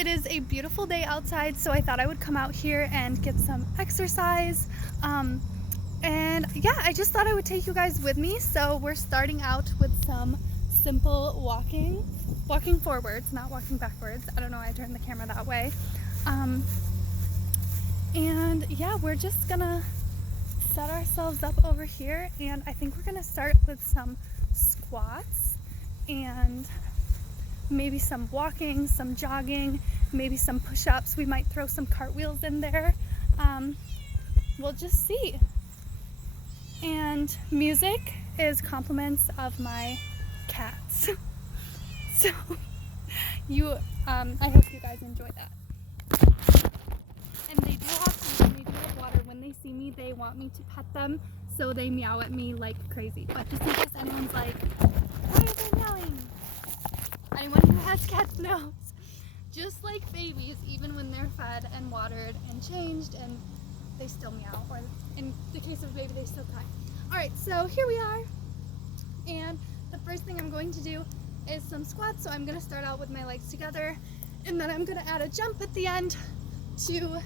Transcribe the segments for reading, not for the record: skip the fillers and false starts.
It is a beautiful day outside, so I thought I would come out here and get some exercise. And yeah, I just thought I would take you guys with me. So we're starting out with some simple walking forwards, not walking backwards. I don't know why I turned the camera that way. And yeah, we're just gonna set ourselves up over here, and I think we're gonna start with some squats and maybe some walking, some jogging, maybe some push-ups. We might throw some cartwheels in there. We'll just see. And music is compliments of my cats. So I hope you guys enjoy that. And they do have food and they do have water. When they see me, they want me to pet them, so they meow at me like crazy. But just in case anyone's like, why are they meowing? Anyone who has cats knows. Just like babies, even when they're fed and watered and changed, and they still meow, or in the case of a baby, they still cry. Alright, so here we are, and the first thing I'm going to do is some squats. So I'm going to start out with my legs together, and then I'm going to add a jump at the end to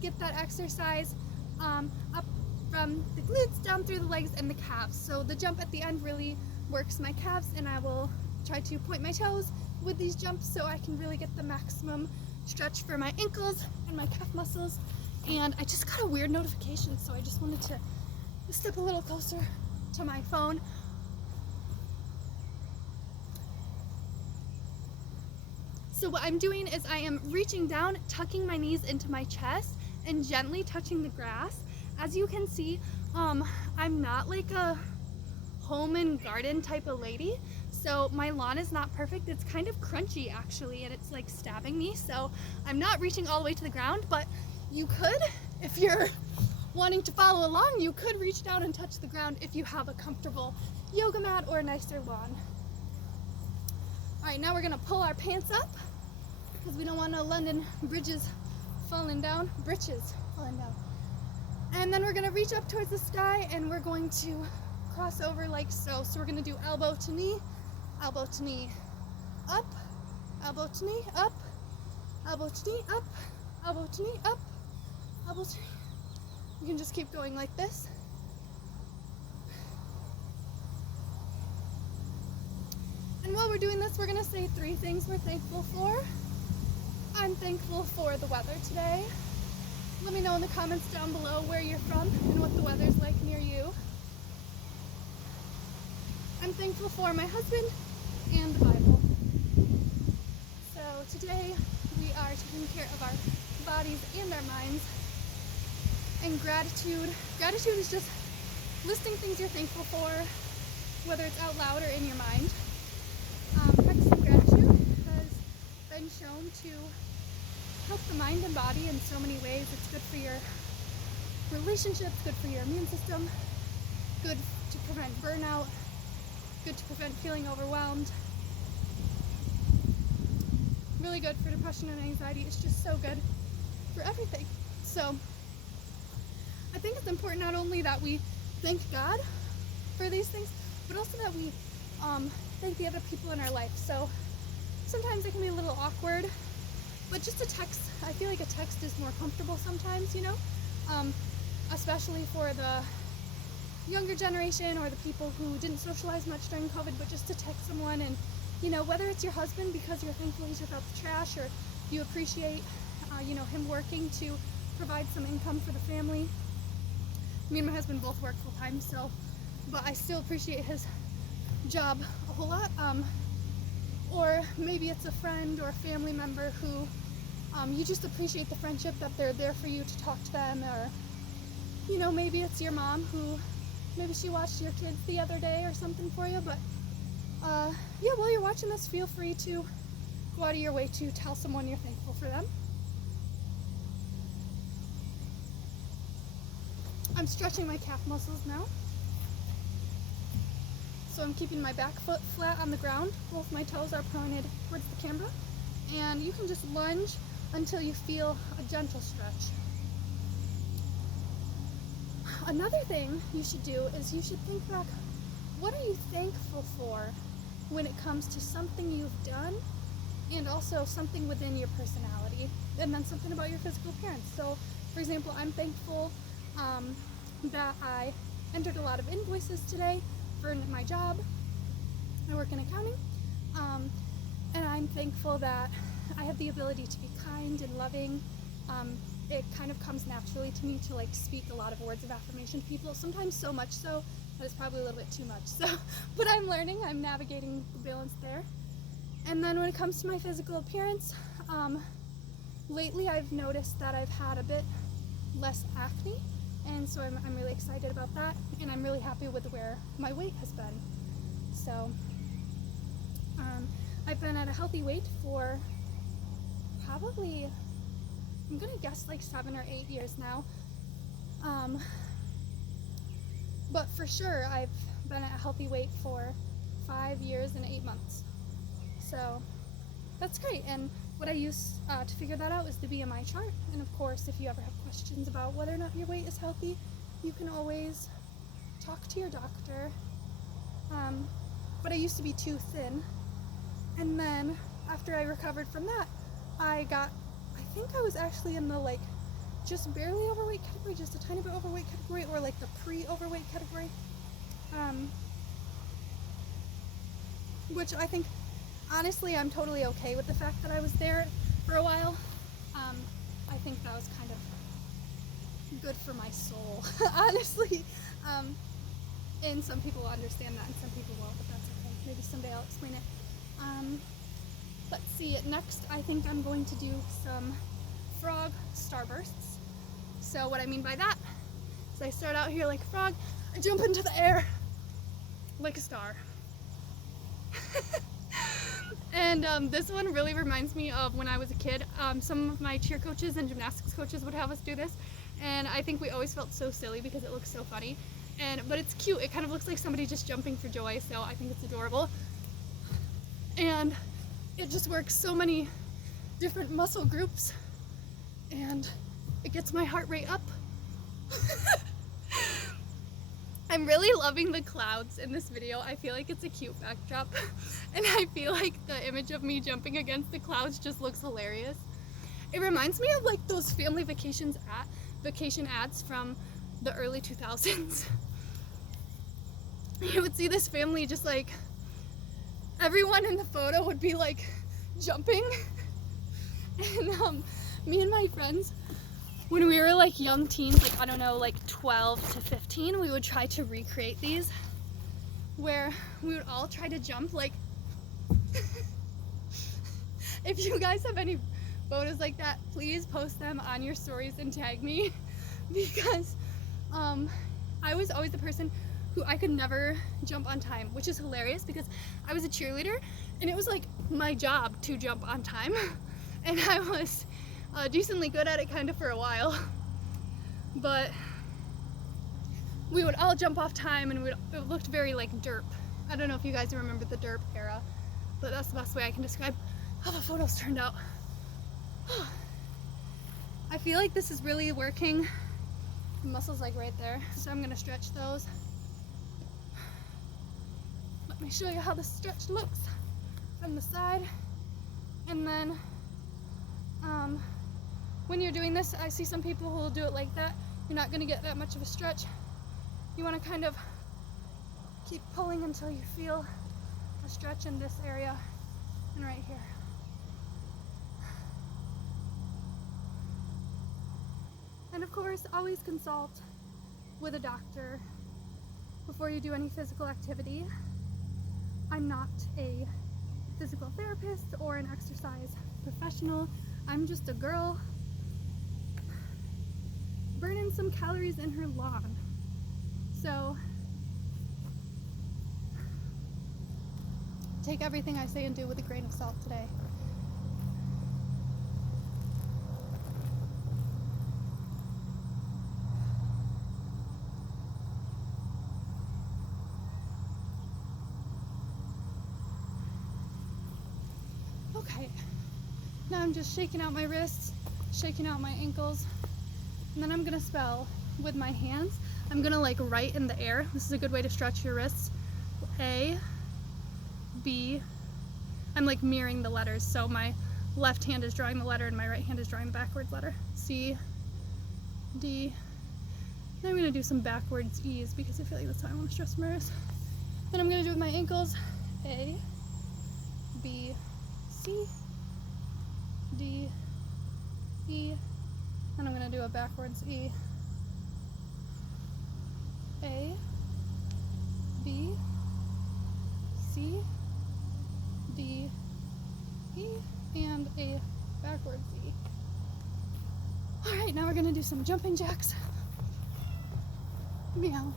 get that exercise up from the glutes down through the legs and the calves. So the jump at the end really works my calves, and I will try to point my toes with these jumps so I can really get the maximum stretch for my ankles and my calf muscles. And I just got a weird notification, so I just wanted to step a little closer to my phone. So what I'm doing is I am reaching down, tucking my knees into my chest, and gently touching the grass. As you can see, I'm not like a home and garden type of lady, so my lawn is not perfect. It's kind of crunchy actually, and it's like stabbing me, so I'm not reaching all the way to the ground. But you could, if you're wanting to follow along, you could reach down and touch the ground if you have a comfortable yoga mat or a nicer lawn. Alright, now we're gonna pull our pants up because we don't want no London bridges falling down, britches falling down. And then we're gonna reach up towards the sky, and we're going to cross over like so. So we're gonna do elbow to knee, up, elbow to knee, up, elbow to knee, up, elbow to knee, up, elbow to knee, up, elbow to knee. You can just keep going like this. And while we're doing this, we're gonna say 3 things we're thankful for. I'm thankful for the weather today. Let me know in the comments down below where you're from and what the weather's like near you. I'm thankful for my husband and the Bible. So today we are taking care of our bodies and our minds. And gratitude is just listing things you're thankful for, whether it's out loud or in your mind. Practicing gratitude has been shown to help the mind and body in so many ways. It's good for your relationships, good for your immune system, good to prevent burnout, good to prevent feeling overwhelmed, really good for depression and anxiety. It's just so good for everything. So I think it's important not only that we thank God for these things, but also that we thank the other people in our life. So sometimes it can be a little awkward, but just a text, I feel like a text is more comfortable sometimes, you know, especially for the younger generation or the people who didn't socialize much during COVID. But just to text someone, and you know, whether it's your husband because you're thankful he took out the trash, or you appreciate him working to provide some income for the family. Me and my husband both work full time, so, but I still appreciate his job a whole lot. Or maybe it's a friend or a family member who you just appreciate the friendship, that they're there for you to talk to them. Or you know, maybe it's your mom who maybe she watched your kids the other day or something for you. But yeah, while you're watching this, feel free to go out of your way to tell someone you're thankful for them. I'm stretching my calf muscles now. So I'm keeping my back foot flat on the ground. Both my toes are pointed towards the camera. And you can just lunge until you feel a gentle stretch. Another thing you should do is you should think back, what are you thankful for when it comes to something you've done and also something within your personality, and then something about your physical appearance. So, for example, I'm thankful that I entered a lot of invoices today for my job. I work in accounting, and I'm thankful that I have the ability to be kind and loving. It kind of comes naturally to me to like speak a lot of words of affirmation to people, sometimes so much so that it's probably a little bit too much. So, but I'm learning, I'm navigating the balance there. And then when it comes to my physical appearance, lately I've noticed that I've had a bit less acne, and so I'm really excited about that, and I'm really happy with where my weight has been. So I've been at a healthy weight for probably, I'm gonna guess like 7 or 8 years now. But for sure I've been at a healthy weight for 5 years and 8 months. So that's great. And what I use to figure that out is the BMI chart. And of course, if you ever have questions about whether or not your weight is healthy, you can always talk to your doctor. But I used to be too thin. And then after I recovered from that, I think I was actually in the like just barely overweight category, just a tiny bit overweight category, or like the pre-overweight category. Which I think, honestly, I'm totally okay with the fact that I was there for a while. I think that was kind of good for my soul, honestly. And some people will understand that and some people won't, but that's okay. Maybe someday I'll explain it. Let's see, next I think I'm going to do some frog starbursts. So what I mean by that is I start out here like a frog, I jump into the air like a star. And this one really reminds me of when I was a kid. Some of my cheer coaches and gymnastics coaches would have us do this, and I think we always felt so silly because it looks so funny. But it's cute. It kind of looks like somebody just jumping for joy, so I think it's adorable. And it just works so many different muscle groups, and it gets my heart rate up. I'm really loving the clouds in this video. I feel like it's a cute backdrop, and I feel like the image of me jumping against the clouds just looks hilarious. It reminds me of like those family vacation ads from the early 2000s. You would see this family just like, everyone in the photo would be like jumping, and me and my friends, when we were like young teens, like I don't know, like 12 to 15, we would try to recreate these where we would all try to jump like if you guys have any photos like that, please post them on your stories and tag me, because I was always the person who I could never jump on time, which is hilarious because I was a cheerleader and it was like my job to jump on time, and I was decently good at it kind of for a while, but we would all jump off time, and it looked very like derp. I don't know if you guys remember the derp era, but that's the best way I can describe how the photos turned out. I feel like this is really working the muscles like right there, so I'm gonna stretch those. Let me show you how the stretch looks from the side. And then when you're doing this, I see some people who will do it like that. You're not gonna get that much of a stretch. You wanna kind of keep pulling until you feel a stretch in this area and right here. And of course, always consult with a doctor before you do any physical activity. I'm not a physical therapist or an exercise professional. I'm just a girl burning some calories in her lawn. So take everything I say and do with a grain of salt today. Okay, now I'm just shaking out my wrists, shaking out my ankles, and then I'm gonna spell with my hands. I'm gonna like write in the air. This is a good way to stretch your wrists. A, B, I'm like mirroring the letters, so my left hand is drawing the letter and my right hand is drawing the backwards letter. C, D. Then I'm going to do some backwards E's because I feel like that's how I want to stress Murs. Then I'm going to do with my ankles A, B, C, D, E, and I'm going to do a backwards E. A, B, C, D, E, and a backwards E. Alright, now we're going to do some jumping jacks. Meow.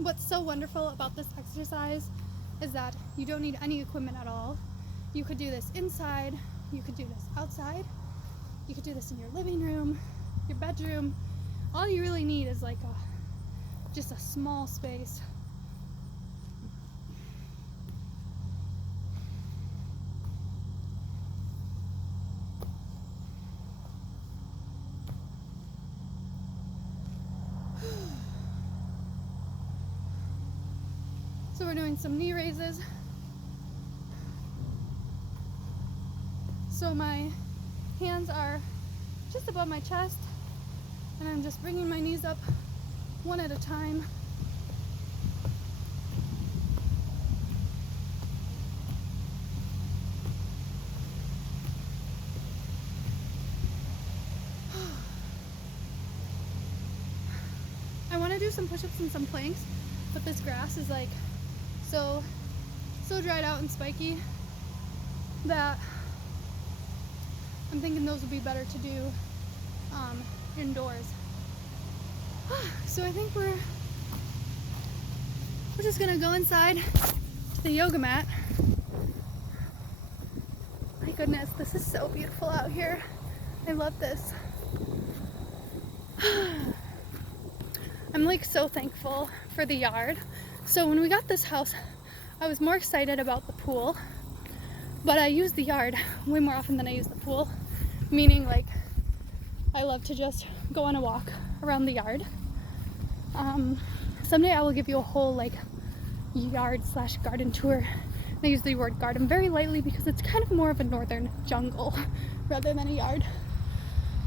What's so wonderful about this exercise is that you don't need any equipment at all. You could do this inside, you could do this outside, you could do this in your living room, your bedroom. All you really need is like just a small space. So we're doing some knee raises. So my hands are just above my chest, and I'm just bringing my knees up one at a time. I want to do some push-ups and some planks, but this grass is like so dried out and spiky that I'm thinking those would be better to do indoors. So I think we're just gonna go inside to the yoga mat. My goodness, this is so beautiful out here. I love this. I'm like so thankful for the yard. So when we got this house, I was more excited about the pool, but I use the yard way more often than I use the pool, meaning like I love to just go on a walk around the yard. Someday I will give you a whole like yard/garden tour. I use the word garden very lightly because it's kind of more of a northern jungle rather than a yard.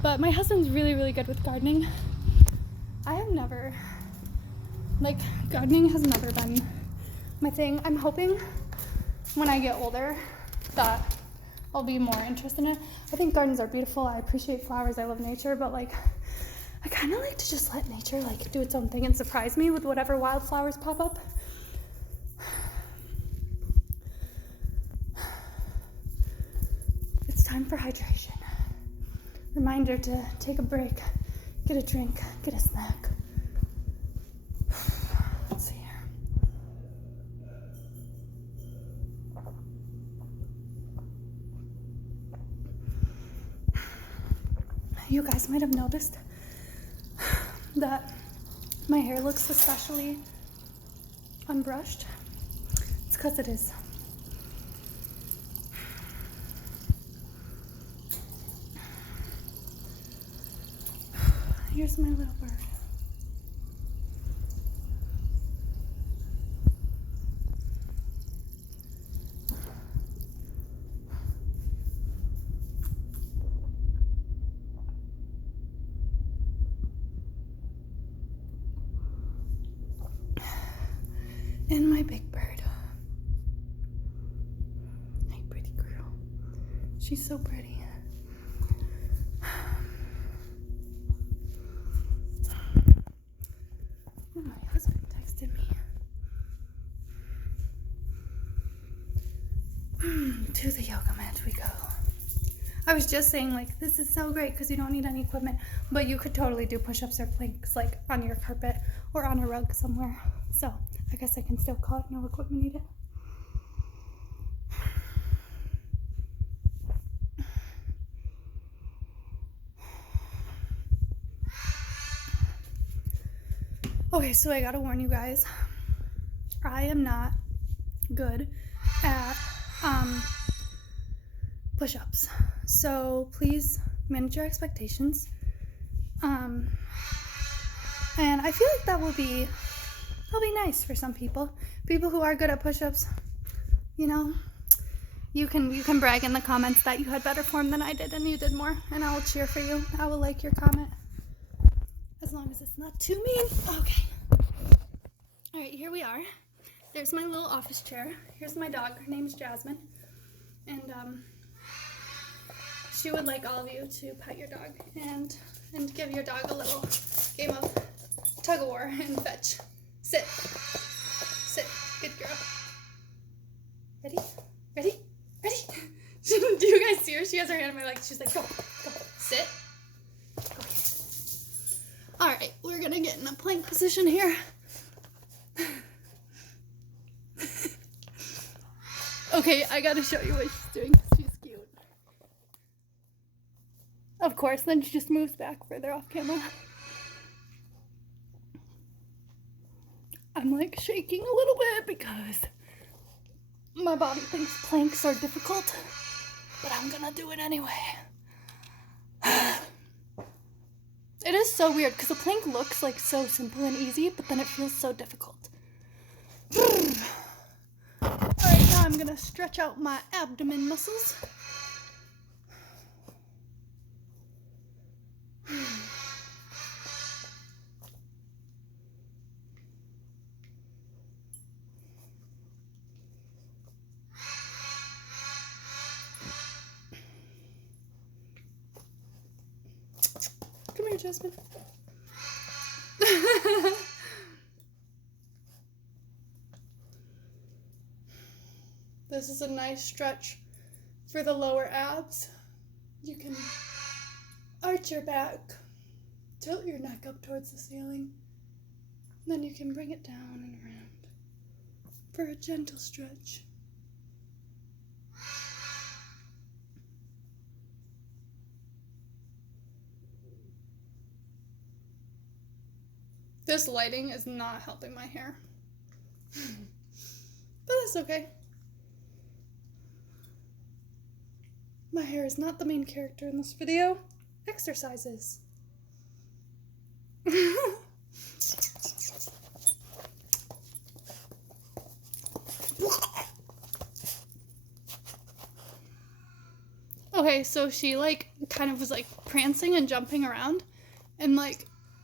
But my husband's really, really good with gardening. I have never, like, gardening has never been my thing. I'm hoping when I get older that I'll be more interested in it. I think gardens are beautiful. I appreciate flowers. I love nature, but like I kind of like to just let nature like do its own thing and surprise me with whatever wildflowers pop up. It's time for hydration. Reminder to take a break, get a drink, get a snack. Let's see here. You guys might have noticed that my hair looks especially unbrushed. It's because it is. Here's my little bird. And my big bird. My pretty girl. She's so pretty. Oh, my husband texted me. To the yoga mat we go. I was just saying, like, this is so great because you don't need any equipment, but you could totally do push-ups or planks, like, on your carpet or on a rug somewhere. So I guess I can still call it no equipment needed. Okay, so I gotta warn you guys, I am not good at push-ups, so please manage your expectations. And I feel like that'll be nice for some people who are good at push-ups. You know, you can brag in the comments that you had better form than I did and you did more, and I will cheer for you. I will like your comment, as long as it's not too mean. Okay. All right, here we are. There's my little office chair. Here's my dog. Her name's Jasmine, and she would like all of you to pet your dog and give your dog a little game of tug of war and fetch. Sit. Sit. Good girl. Ready? Ready? Ready? Do you guys see her? She has her hand on my leg. She's like, go, go, sit. Okay. All right, we're gonna get in a plank position here. Okay, I gotta show you what she's doing. She's cute. Of course, then she just moves back further off camera. I'm like shaking a little bit because my body thinks planks are difficult, but I'm gonna do it anyway. It is so weird because a plank looks like so simple and easy, but then it feels so difficult. Alright, now I'm gonna stretch out my abdomen muscles. Come here, Jasmine. This is a nice stretch for the lower abs. You can arch your back, tilt your neck up towards the ceiling, then you can bring it down and around for a gentle stretch. This lighting is not helping my hair, but that's okay. My hair is not the main character in this video. Exercises. Okay, so she kind of was prancing and jumping around, and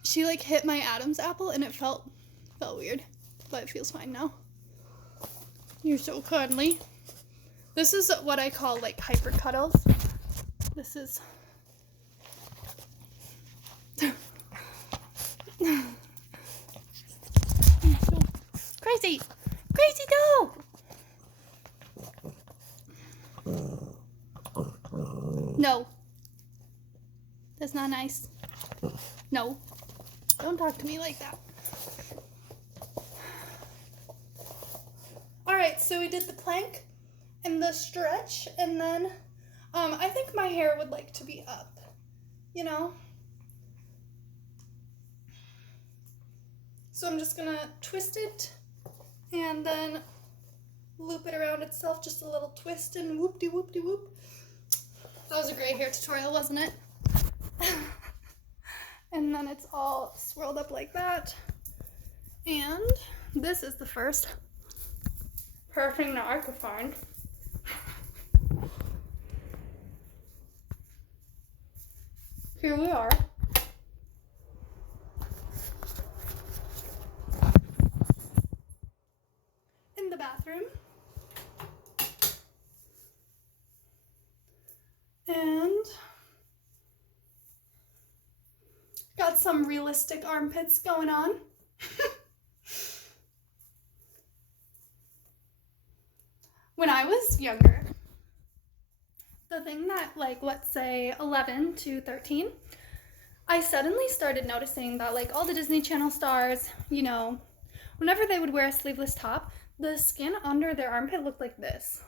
she hit my Adam's apple, and it felt weird, but it feels fine now. You're so cuddly. This is what I call hyper cuddles. This is crazy dog. No, that's not nice. No, don't talk to me like that. All right, so we did the plank and the stretch, and then I think my hair would like to be up, you know? So I'm just gonna twist it and then loop it around itself, just a little twist and whoop-de-whoop-de-whoop. That was a great hair tutorial, wasn't it? And then it's all swirled up like that. And this is the first perfect that I could find. Here we are. In the bathroom. And got some realistic armpits going on. When I was younger, the thing that let's say 11 to 13, I suddenly started noticing that all the Disney Channel stars, whenever they would wear a sleeveless top, the skin under their armpit looked like this.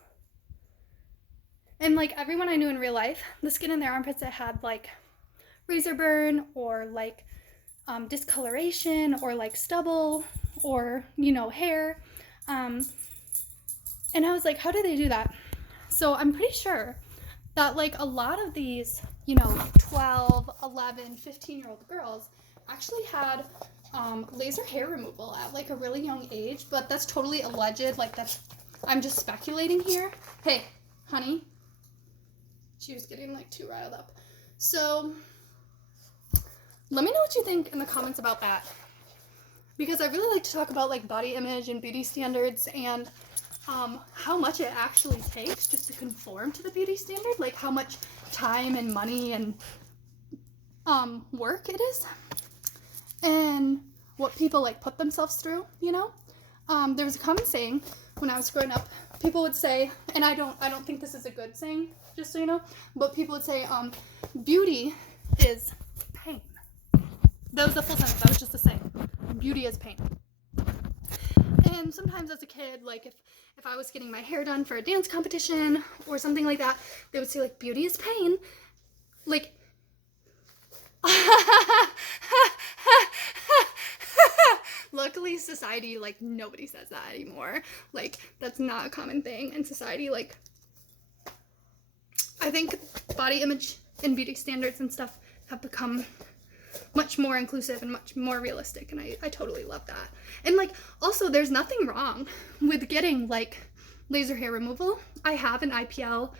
And everyone I knew in real life, the skin in their armpits that had razor burn or discoloration or like stubble or, you know, hair. And I was like, how do they do that? So I'm pretty sure that like a lot of these, you know, 12, 11, 15-year-old girls actually had laser hair removal at like a really young age, but that's totally alleged. Like I'm just speculating here. Hey, honey. She was getting like too riled up. So let me know what you think in the comments about that. Because I really like to talk about like body image and beauty standards and how much it actually takes just to conform to the beauty standard, like how much time and money and work it is, and what people like put themselves through, you know. There was a common saying when I was growing up. People would say, and I don't think this is a good saying, just so you know, but people would say, beauty is pain. That was the full sentence. That was just a saying. Beauty is pain. And sometimes as a kid, like if I was getting my hair done for a dance competition or something like that, they would say like, beauty is pain. Like, luckily society, like nobody says that anymore. Like that's not a common thing in society. Like I think body image and beauty standards and stuff have become much more inclusive and much more realistic, and I totally love that. And like also there's nothing wrong with getting like laser hair removal. I have an IPL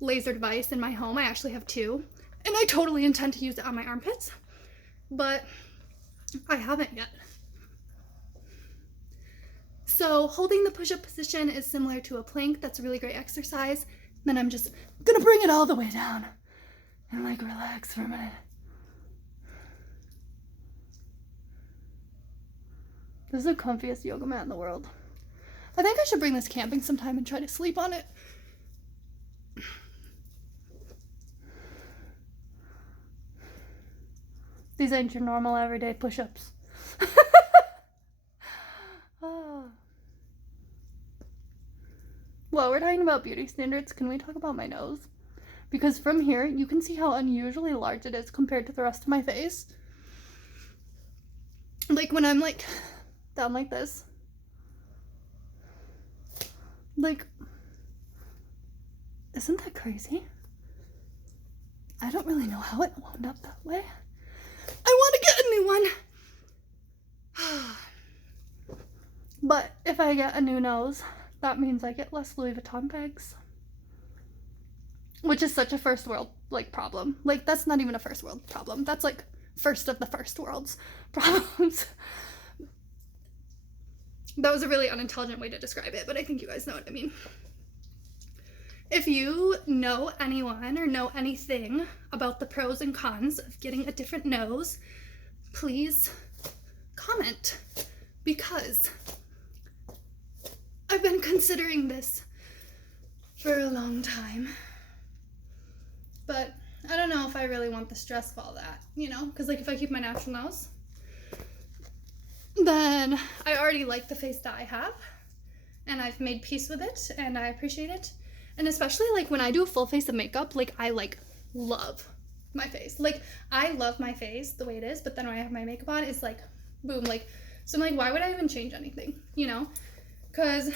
laser device in my home. I actually have two, and I totally intend to use it on my armpits, but I haven't yet. So holding the push-up position is similar to a plank. That's a really great exercise. Then I'm just gonna bring it all the way down and like relax for a minute. This is the comfiest yoga mat in the world. I think I should bring this camping sometime and try to sleep on it. These ain't your normal everyday push-ups. Oh. Well, we're talking about beauty standards. Can we talk about my nose? Because from here, you can see how unusually large it is compared to the rest of my face. Like when I'm like down like this. Like, isn't that crazy? I don't really know how it wound up that way. I want to get a new one. But if I get a new nose, that means I get less Louis Vuitton bags. Which is such a first world like problem. Like that's not even a first world problem. That's like first of the first world's problems. That was a really unintelligent way to describe it, but I think you guys know what I mean. If you know anyone or know anything about the pros and cons of getting a different nose, please comment, because I've been considering this for a long time. But I don't know if I really want the stress of all that, you know? Because like if I keep my natural nose, then I already like the face that I have, and I've made peace with it, and I appreciate it. And especially like when I do a full face of makeup, like I like love my face. Like I love my face the way it is, but then when I have my makeup on, it's like boom. Like so I'm like, why would I even change anything, you know? Because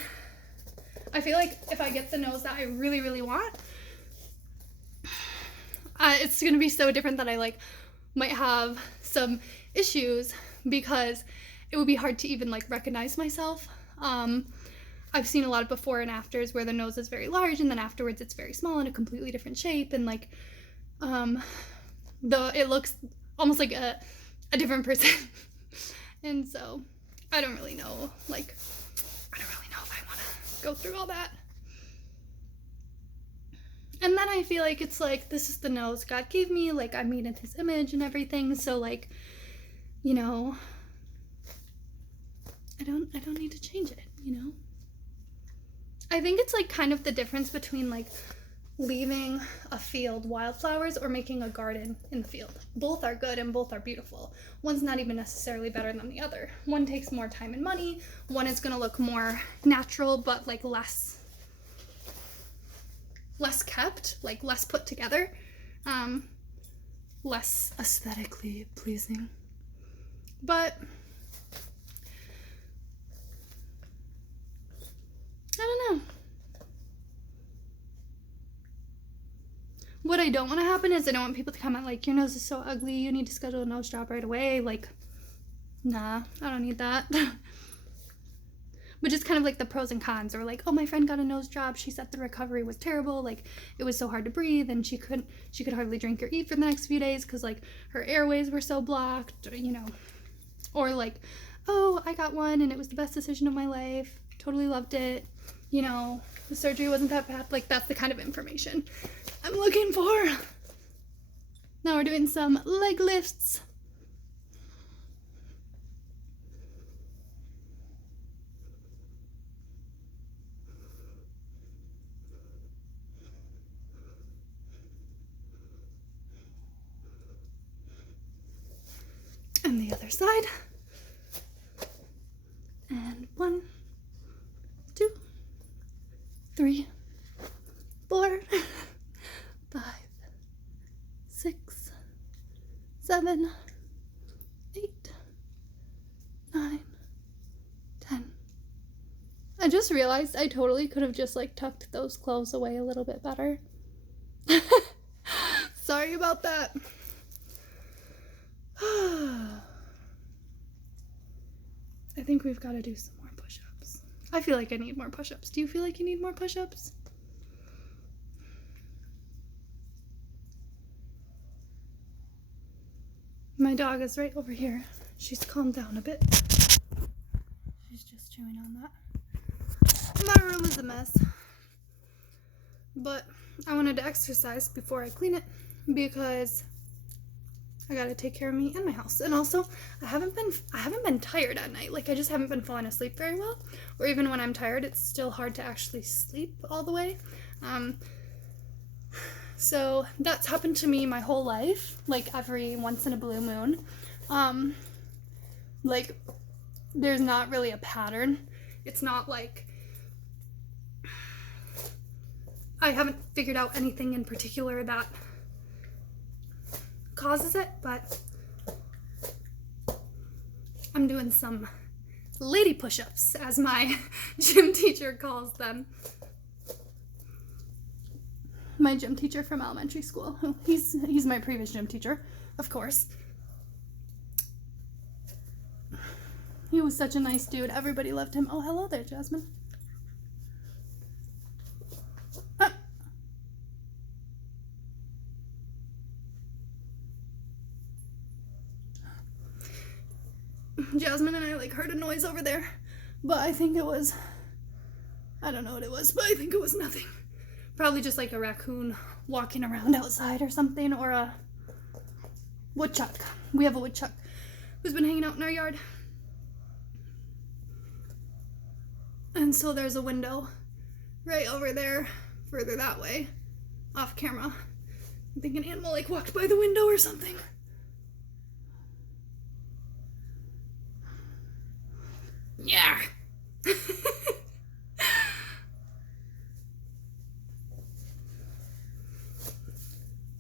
I feel like if I get the nose that I really, really want, it's gonna be so different that I like might have some issues, because it would be hard to even like recognize myself. I've seen a lot of before and afters where the nose is very large and then afterwards it's very small in a completely different shape, and like it looks almost like a different person. And so I don't really know if I want to go through all that. And then I feel like it's like, this is the nose God gave me, like I'm made in his image and everything, so like, you know, I don't need to change it, you know? I think it's like kind of the difference between like leaving a field wildflowers or making a garden in the field. Both are good and both are beautiful. One's not even necessarily better than the other. One takes more time and money. One is gonna look more natural, but like less kept, like less put together, less aesthetically pleasing. But I don't know. What I don't want to happen is I don't want people to comment like, your nose is so ugly, you need to schedule a nose job right away. Like, nah, I don't need that. But just kind of like the pros and cons, or like, oh, my friend got a nose job, she said the recovery was terrible, like it was so hard to breathe and she could hardly drink or eat for the next few days because like her airways were so blocked, or, you know. Or like, oh, I got one and it was the best decision of my life, totally loved it, you know, the surgery wasn't that bad. Like, that's the kind of information I'm looking for. Now we're doing some leg lifts. And the other side. And 1, 2, 3, 4, 5, 6, 7, 8, 9, 10. I just realized I totally could have just like tucked those clothes away a little bit better. Sorry about that. I think we've got to do some more push-ups. I feel like I need more push-ups. Do you feel like you need more push-ups? My dog is right over here. She's calmed down a bit. She's just chewing on that. My room is a mess. But I wanted to exercise before I clean it because I gotta take care of me and my house. And also, I haven't been tired at night. Like, I just haven't been falling asleep very well. Or even when I'm tired, it's still hard to actually sleep all the way. So that's happened to me my whole life. Like, every once in a blue moon. Like, there's not really a pattern. It's not like I haven't figured out anything in particular that causes it, but I'm doing some lady push-ups, as my gym teacher calls them. My gym teacher from elementary school. He's my previous gym teacher, of course. He was such a nice dude. Everybody loved him. Oh, hello there, Jasmine. Jasmine and I like heard a noise over there, but I think it was, I don't know what it was, but I think it was nothing. Probably just like a raccoon walking around outside or something, or a woodchuck. We have a woodchuck who's been hanging out in our yard. And so there's a window right over there, further that way, off camera. I think an animal like walked by the window or something. Yeah.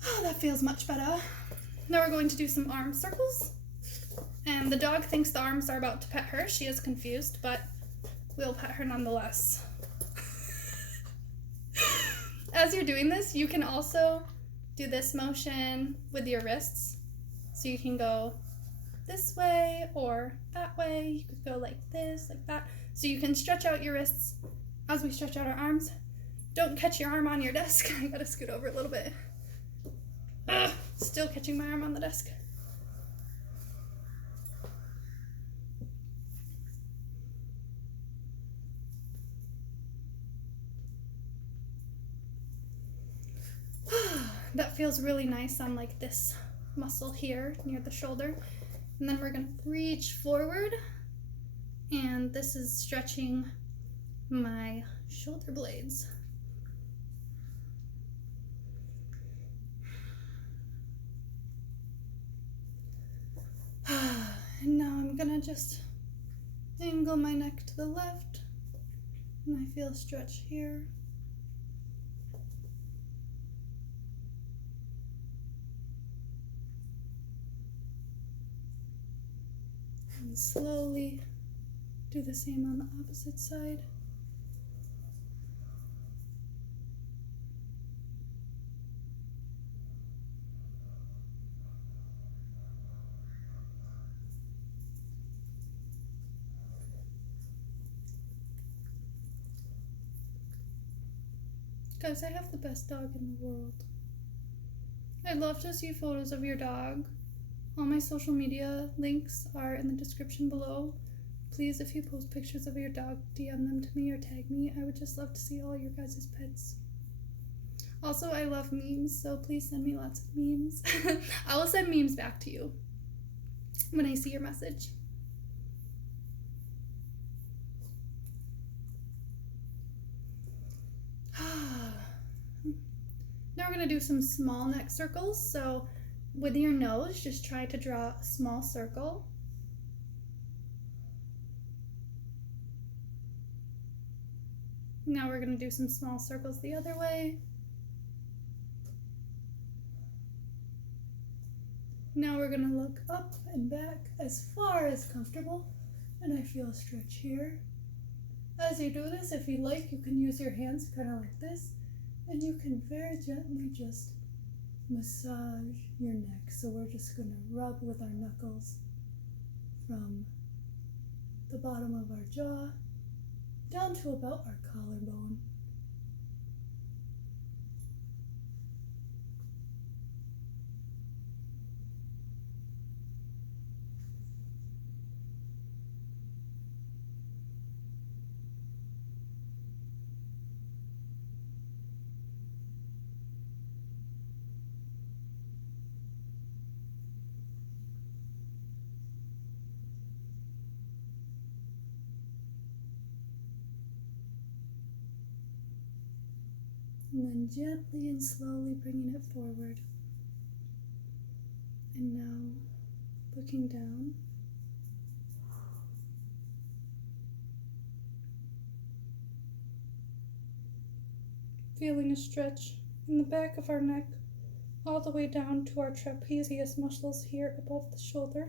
Oh, that feels much better. Now we're going to do some arm circles. And the dog thinks the arms are about to pet her. She is confused, but we'll pet her nonetheless. As you're doing this, you can also do this motion with your wrists. So you can go this way or that way. You could go like this, like that. So you can stretch out your wrists as we stretch out our arms. Don't catch your arm on your desk. I gotta scoot over a little bit. Still catching my arm on the desk. That feels really nice on like this muscle here near the shoulder. And then we're gonna reach forward, and this is stretching my shoulder blades. And now I'm gonna just angle my neck to the left, and I feel a stretch here. And slowly do the same on the opposite side. Guys, I have the best dog in the world. I'd love to see photos of your dog. All my social media links are in the description below. Please, if you post pictures of your dog, DM them to me or tag me. I would just love to see all your guys' pets. Also, I love memes, so please send me lots of memes. I will send memes back to you when I see your message. Now we're going to do some small neck circles. So with your nose, just try to draw a small circle. Now we're going to do some small circles the other way. Now we're going to look up and back as far as comfortable, and I feel a stretch here. As you do this, if you like, you can use your hands kind of like this, and you can very gently just massage your neck. So we're just going to rub with our knuckles from the bottom of our jaw down to about our collarbone. And then gently and slowly bringing it forward. And now looking down. Feeling a stretch in the back of our neck all the way down to our trapezius muscles here above the shoulder.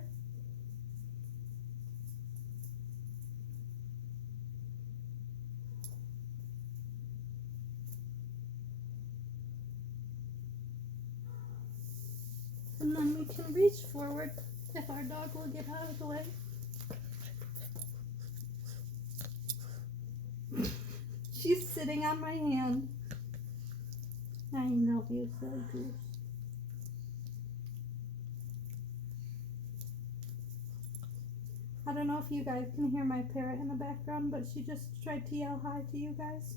And then we can reach forward if our dog will get out of the way. She's sitting on my hand. I know you so good. I don't know if you guys can hear my parrot in the background, but she just tried to yell hi to you guys.